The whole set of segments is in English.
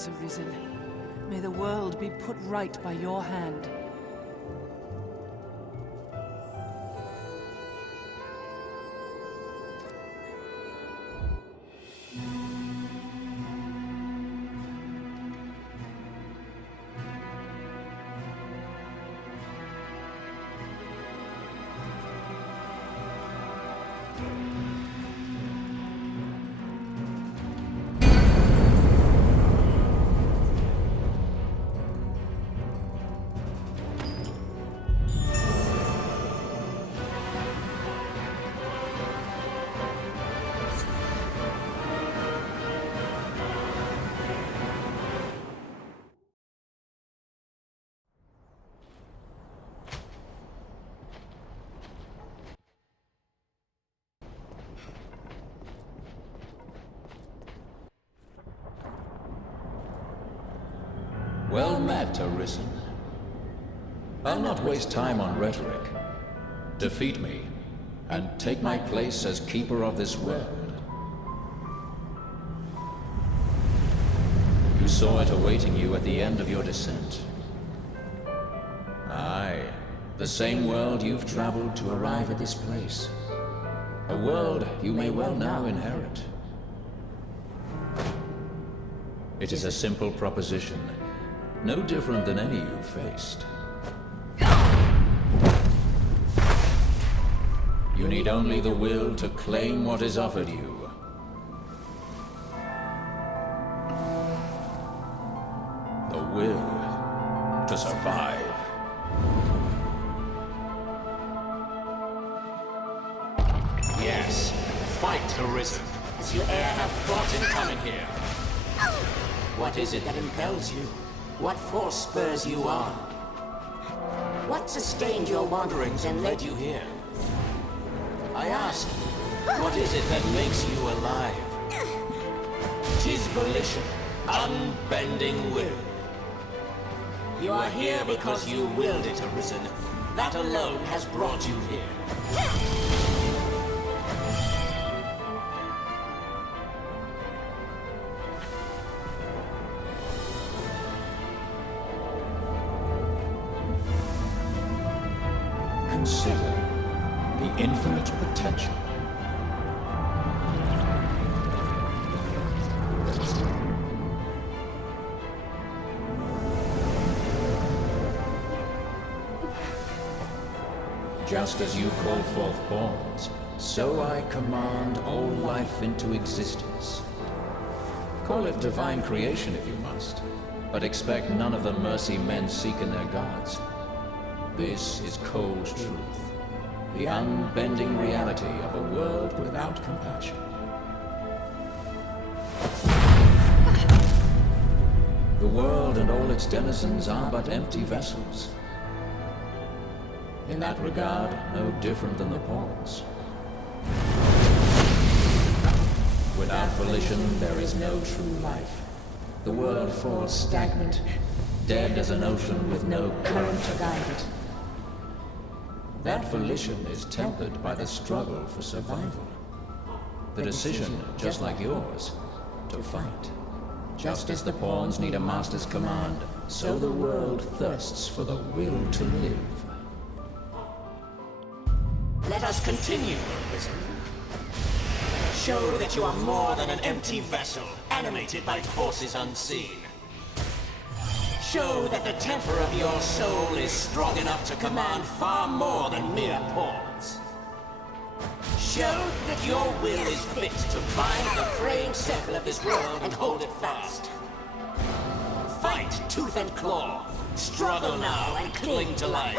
grace, Arisen. May the world be put right by your hand. Well met, Arisen. I'll not waste time on rhetoric. Defeat me, and take my place as keeper of this world. You saw it awaiting you at the end of your descent. Aye, the same world you've traveled to arrive at this place. A world you may well now inherit. It is a simple proposition. No different than any you've faced. You need only the will to claim what is offered you. The will to survive. Yes, fight, Arisen, as you e'er have fought in coming here. What is it that impels you? What force spurs you on? What sustained your wanderings and led you here? I ask, what is it that makes you alive? 'Tis volition, unbending will. You are here because you willed it, Arisen. That alone has brought you here. Consider the infinite potential. Just as you call forth horns, so I command all life into existence. Call it divine creation if you must, but expect none of the mercy men seek in their gods. This is cold truth, the unbending reality of a world without compassion. The world and all its denizens are but empty vessels. In that regard, no different than the pawns. Without volition, there is no true life. The world falls stagnant, dead as an ocean with no current to guide it. That volition is tempered by the struggle for survival. The decision, just like yours, to fight. Just as the pawns need a master's command, so the world thirsts for the will to live. Let us continue, Arisen. Show that you are more than an empty vessel, animated by forces unseen. Show that the temper of your soul is strong enough to command far more than mere pawns. Show that your will is fit to bind the fraying circle of this world and hold it fast. Fight tooth and claw, struggle now and cling to life.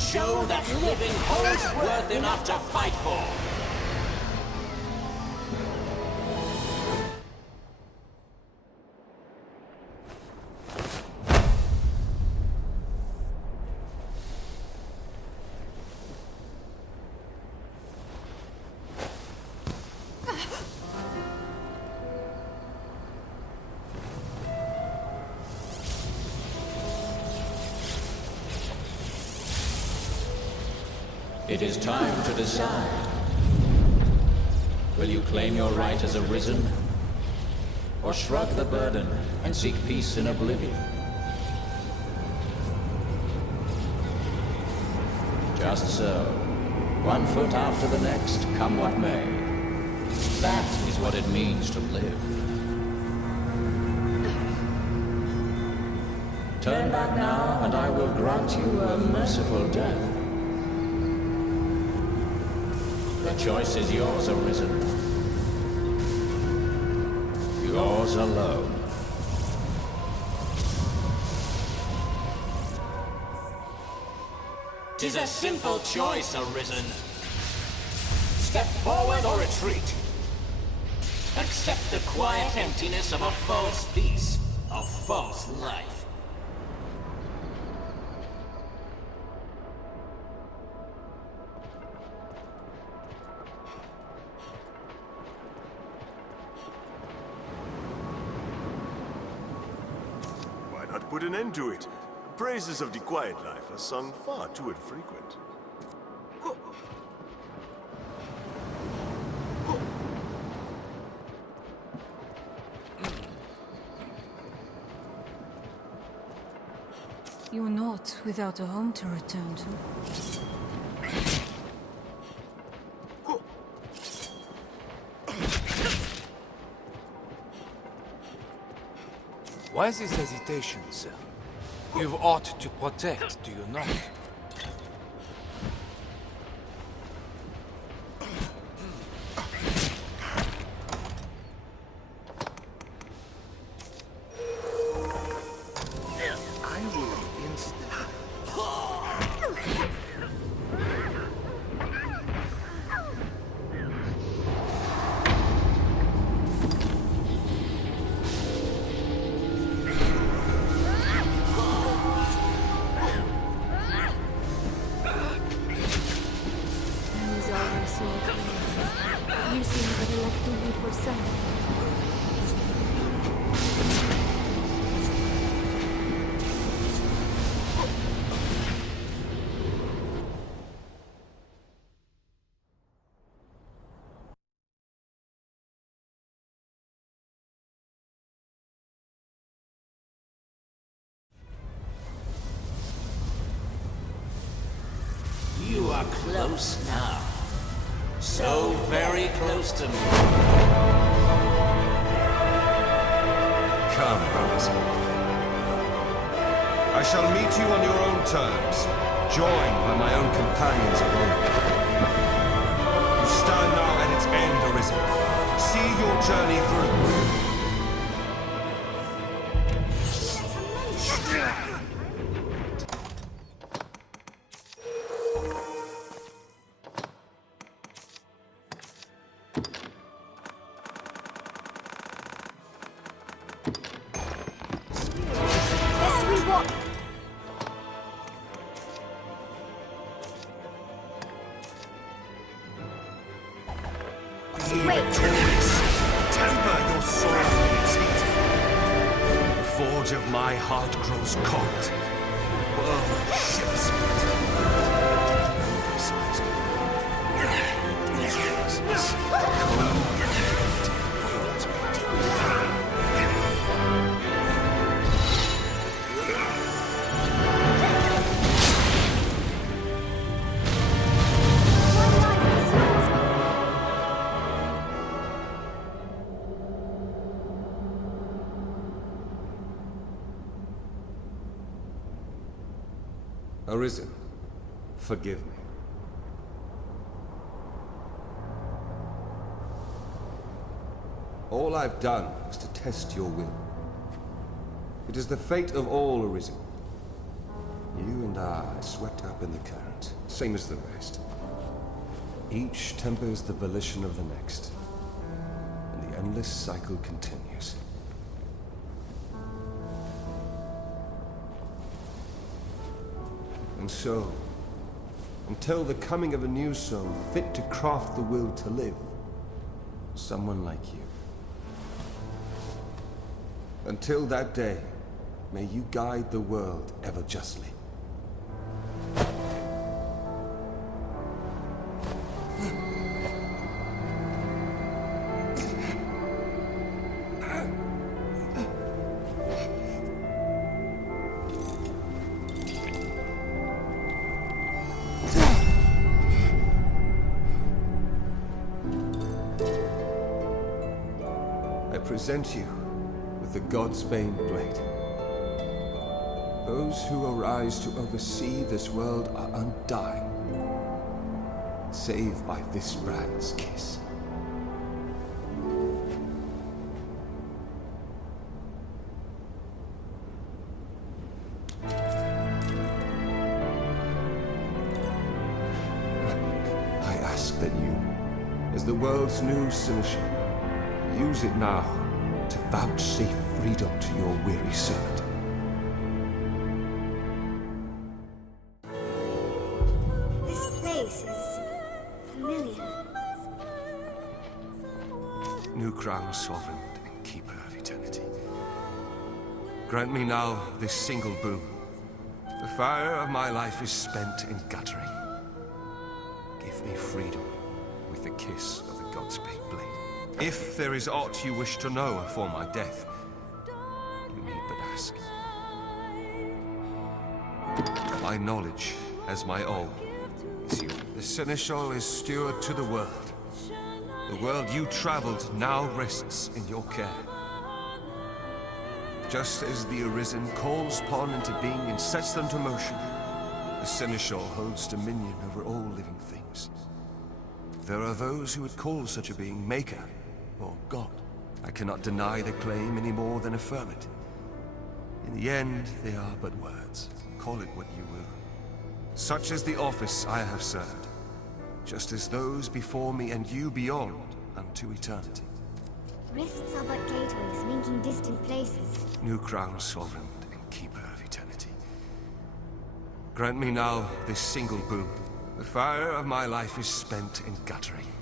Show that living holds worth enough to fight for. It is time to decide. Will you claim your right as Arisen? or shrug the burden and seek peace in oblivion. Just so, one foot after the next, come what may. That is what it means to live. Turn back now, and I will grant you a merciful death. The choice is yours, Arisen. Yours alone. Tis a simple choice, Arisen. Step forward or retreat. Accept the quiet emptiness of a false peace, a false life. Why not put an end to it? Praises of the quiet life are sung far too infrequent. You're not without a home to return to. Why this hesitation, sir? You've aught to protect, do you not? I will instantly. You seem very like to live for some. You are close now. So very close to me. Come, Arisen. I shall meet you on your own terms, joined by my own companions at home. You stand now at its end, Arisen. See your journey through. Lest we walk. Wait. Temper your soul in its heat. The forge of my heart grows cold. World shifts. Arisen, forgive me. All I've done was to test your will. It is the fate of all Arisen. You and I are swept up in the current, same as the rest. Each tempers the volition of the next, and the endless cycle continues. And so, until the coming of a new soul fit to craft the will to live, someone like you. Until that day, may you guide the world ever justly. present you with the Godsbane Blade. Those who arise to oversee this world are undying, save by this brand's kiss. I ask that you, as the world's new seneschal, use it now to vouchsafe freedom to your weary servant. This place is familiar. New crown, sovereign and keeper of eternity. Grant me now this single boon. The fire of my life is spent in guttering. Give me freedom with the kiss of the Godsbane Blade. If there is aught you wish to know afore my death, you need but ask. My knowledge, as my own, is yours. The Seneschal is steward to the world. The world you traveled now rests in your care. Just as the Arisen calls pawn into being and sets them to motion, the Seneschal holds dominion over all living things. There are those who would call such a being Maker or God. I cannot deny the claim any more than affirm it. In the end, they are but words. Call it what you will. Such is the office I have served, just as those before me and you beyond unto eternity. Rifts are but gateways linking distant places. New crown, sovereign and keeper of eternity. Grant me now this single boon. The fire of my life is spent in guttering.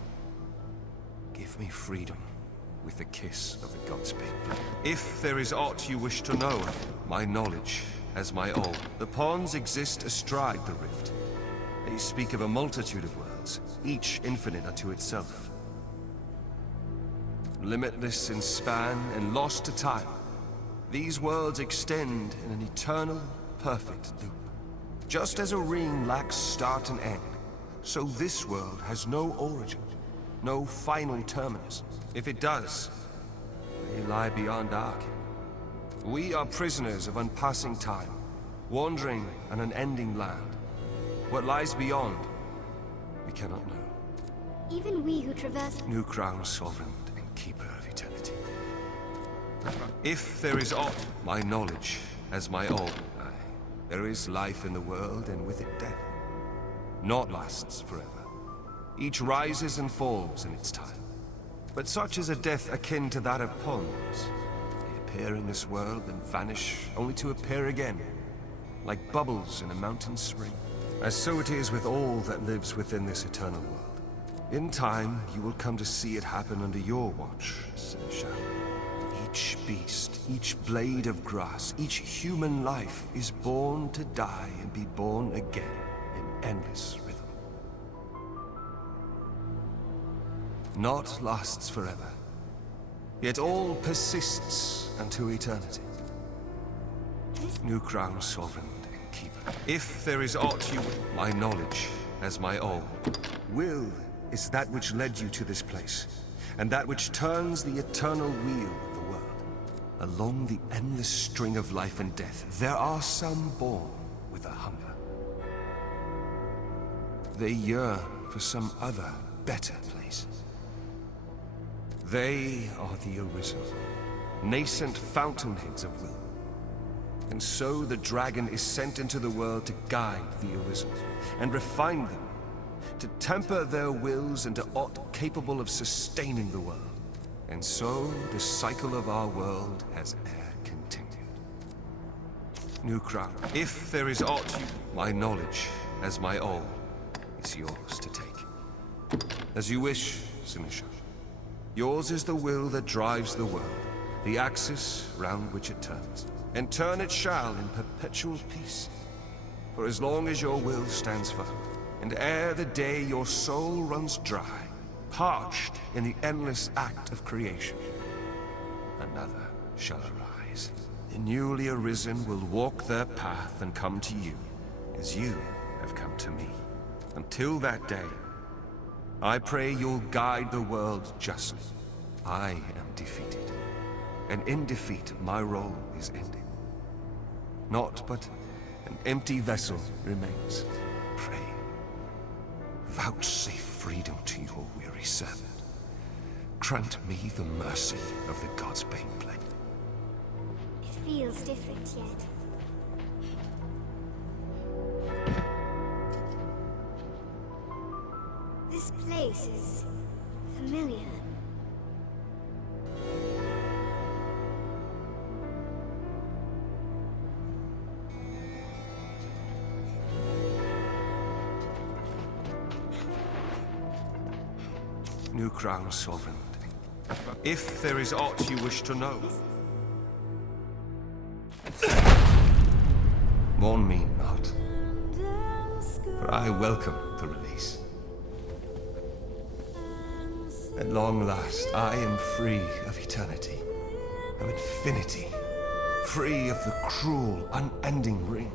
Give me freedom with the kiss of the Godsbane Blade. If there is aught you wish to know, my knowledge as my own. The pawns exist astride the rift. They speak of a multitude of worlds, each infinite unto itself. Limitless in span and lost to time, these worlds extend in an eternal, perfect loop. Just as a ring lacks start and end, so this world has no origin, no final terminus. If it does, they lie beyond our ken. We are prisoners of unpassing time, wandering an unending land. What lies beyond, we cannot know. Even we who traverse... New crown, sovereign and keeper of eternity. If there is aught, my knowledge as my own, there is life in the world, and with it death. Naught lasts forever. Each rises and falls in its time. But such is a death akin to that of ponds. They appear in this world and vanish, only to appear again, like bubbles in a mountain spring. As so it is with all that lives within this eternal world. In time, you will come to see it happen under your watch, Seneschal. Each beast, each blade of grass, each human life is born to die and be born again in endless rhythm. Naught lasts forever, yet all persists unto eternity. New crown, sovereign and keeper. If there is aught you will, my knowledge as my own. Will is that which led you to this place, and that which turns the eternal wheel of the world. Along the endless string of life and death, there are some born with a hunger. They yearn for some other, better place. They are the Arisen, nascent fountainheads of will. And so the dragon is sent into the world to guide the Arisen, and refine them, to temper their wills into aught capable of sustaining the world. And so the cycle of our world has e'er continued. New crown, if there is aught you, my knowledge as my own, is yours to take. As you wish, Seneschal. Yours is the will that drives the world, the axis round which it turns. And turn it shall in perpetual peace, for as long as your will stands firm, and ere the day your soul runs dry, parched in the endless act of creation, another shall arise. The newly arisen will walk their path and come to you, as you have come to me. Until that day, I pray you'll guide the world justly. I am defeated. and in defeat my role is ended. Naught but an empty vessel remains. Pray, vouchsafe freedom to your weary servant. Grant me the mercy of the gods' Baneblade. It feels different yet. This place is familiar. New crown, sovereign. If there is aught you wish to know, mourn me not, for I welcome the release. At long last, I am free of eternity, of infinity, free of the cruel, unending ring.